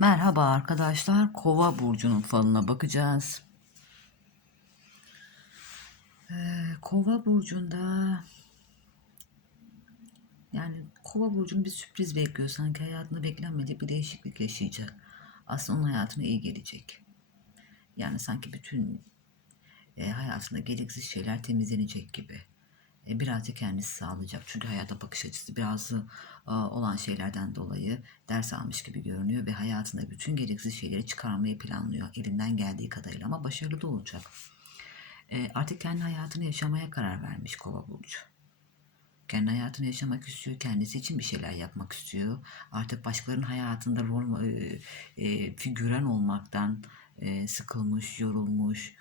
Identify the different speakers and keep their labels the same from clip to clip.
Speaker 1: Merhaba arkadaşlar. Kova burcunun falına bakacağız. Ee, Kova burcunda yani Kova burcunun bir sürpriz bekliyor. Sanki hayatında beklenmedik bir değişiklik yaşayacak. Aslında onun hayatına iyi gelecek. Yani sanki bütün e, hayatında gereksiz şeyler temizlenecek gibi. E, birazcık kendisi sağlayacak. Çünkü hayata bakış açısı biraz olan şeylerden dolayı ders almış gibi görünüyor ve hayatında bütün gereksiz şeyleri çıkarmayı planlıyor elinden geldiği kadarıyla ama başarılı da olacak. E, artık kendi hayatını yaşamaya karar vermiş Kova burcu. Kendi hayatını yaşamak istiyor, kendisi için bir şeyler yapmak istiyor. Artık başkalarının hayatında rol e, e, figüren olmaktan e, sıkılmış, yorulmuş.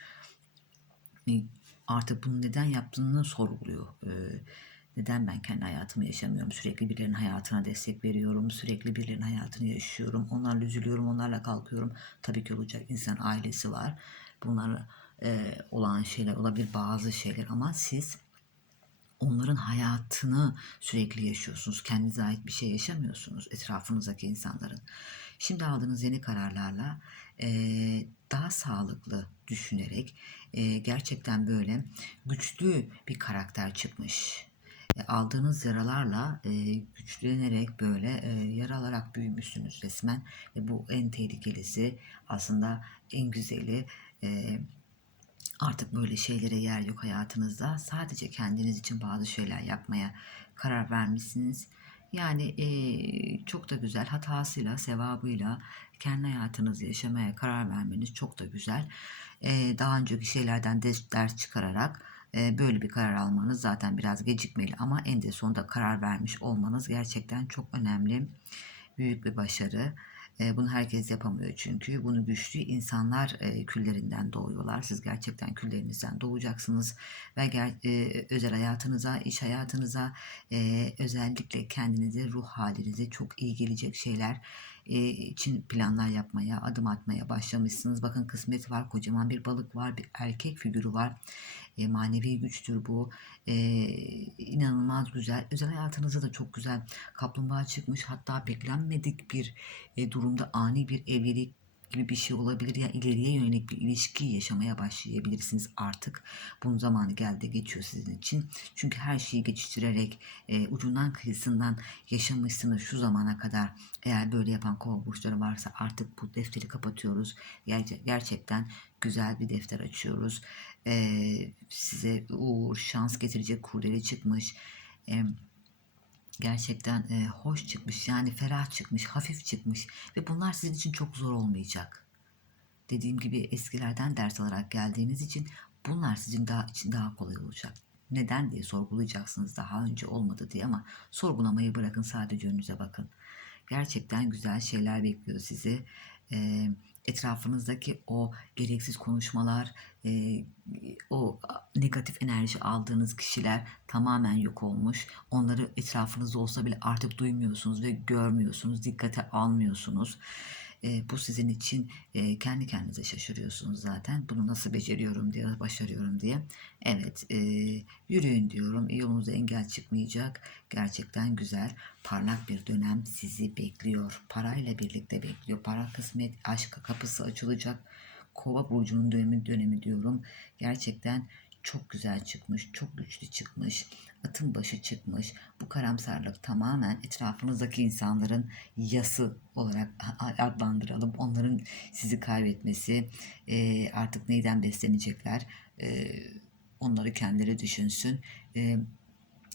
Speaker 1: E, artık bunu neden yaptığını sorguluyor. Ee, neden ben kendi hayatımı yaşamıyorum? Sürekli birilerinin hayatına destek veriyorum. Sürekli birilerinin hayatını yaşıyorum. Onlarla üzülüyorum, onlarla kalkıyorum. Tabii ki olacak. İnsan ailesi var. Bunlar e, olan şeyler olabilir bazı şeyler ama siz onların hayatını sürekli yaşıyorsunuz. Kendinize ait bir şey yaşamıyorsunuz etrafınızdaki insanların. Şimdi aldığınız yeni kararlarla e, daha sağlıklı düşünerek e, gerçekten böyle güçlü bir karakter çıkmış. E, aldığınız yaralarla e, güçlenerek böyle e, yaralarak büyümüşsünüz resmen. Ve bu en tehlikelisi aslında en güzeli. E, Artık böyle şeylere yer yok hayatınızda. Sadece kendiniz için bazı şeyler yapmaya karar vermişsiniz. Yani eee, çok da güzel hatasıyla, sevabıyla kendi hayatınızı yaşamaya karar vermeniz çok da güzel. Eee, daha önceki şeylerden ders, ders çıkararak eee, böyle bir karar almanız zaten biraz gecikmeli ama en de sonunda karar vermiş olmanız gerçekten çok önemli. Büyük bir başarı. Bunu herkes yapamıyor çünkü. Bunu güçlü insanlar küllerinden doğuyorlar. Siz gerçekten küllerinizden doğacaksınız ve özel hayatınıza, iş hayatınıza, özellikle kendinize, ruh halinize çok iyi gelecek şeyler için planlar yapmaya, adım atmaya başlamışsınız. Bakın kısmet var, kocaman bir balık var, bir erkek figürü var. E, manevi güçtür bu. E, inanılmaz güzel. Özel hayatınızda da çok güzel kaplumbağa çıkmış. Hatta beklenmedik bir e, durumda ani bir evlilik gibi bir şey olabilir ya ileriye yönelik bir ilişki yaşamaya başlayabilirsiniz artık. Bunun zamanı geldi geçiyor sizin için. Çünkü her şeyi geçiştirerek e, ucundan kıyısından yaşamışsınız şu zamana kadar. Eğer böyle yapan kova burçları varsa artık bu defteri kapatıyoruz. Ger- gerçekten güzel bir defter açıyoruz. E, size uğur, şans getirecek kurdele çıkmış. E, gerçekten e, hoş çıkmış yani ferah çıkmış, hafif çıkmış ve bunlar sizin için çok zor olmayacak. Dediğim gibi eskilerden ders alarak geldiğiniz için bunlar sizin daha için daha kolay olacak. Neden diye sorgulayacaksınız daha önce olmadı diye ama sorgulamayı bırakın sadece önünüze bakın. Gerçekten güzel şeyler bekliyor sizi. E, etrafınızdaki o gereksiz konuşmalar, e, o negatif enerji aldığınız kişiler tamamen yok olmuş. Onları etrafınızda olsa bile artık duymuyorsunuz ve görmüyorsunuz, dikkate almıyorsunuz. E, bu sizin için e, kendi kendinize şaşırıyorsunuz zaten. Bunu nasıl beceriyorum diye, başarıyorum diye. Evet, e, yürüyün diyorum. Yolunuzda engel çıkmayacak. Gerçekten güzel, parlak bir dönem sizi bekliyor. Parayla birlikte bekliyor. Para, kısmet, aşk kapısı açılacak. Kova burcunun dönemi dönemi diyorum. Gerçekten çok güzel çıkmış, çok güçlü çıkmış, atın başı çıkmış. Bu karamsarlık tamamen etrafınızdaki insanların yası olarak adlandıralım. Onların sizi kaybetmesi, e, artık neyden beslenecekler, e, onları kendileri düşünsün. E,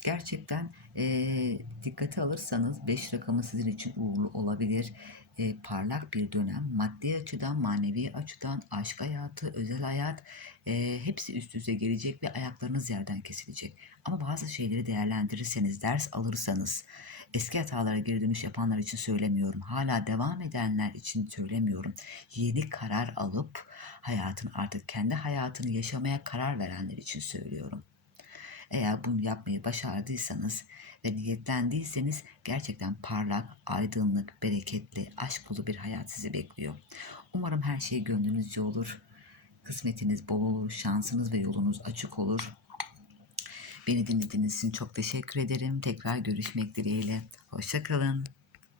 Speaker 1: gerçekten e, dikkate alırsanız 5 rakamı sizin için uğurlu olabilir. E, parlak bir dönem maddi açıdan, manevi açıdan, aşk hayatı, özel hayat e, hepsi üst üste gelecek ve ayaklarınız yerden kesilecek. Ama bazı şeyleri değerlendirirseniz, ders alırsanız, eski hatalara geri dönüş yapanlar için söylemiyorum. Hala devam edenler için söylemiyorum. Yeni karar alıp hayatın artık kendi hayatını yaşamaya karar verenler için söylüyorum. Eğer bunu yapmayı başardıysanız ve niyetlendiyseniz gerçekten parlak, aydınlık, bereketli, aşk dolu bir hayat sizi bekliyor. Umarım her şey gönlünüzce olur. Kısmetiniz bol olur, şansınız ve yolunuz açık olur. Beni dinlediğiniz için çok teşekkür ederim. Tekrar görüşmek dileğiyle. Hoşçakalın.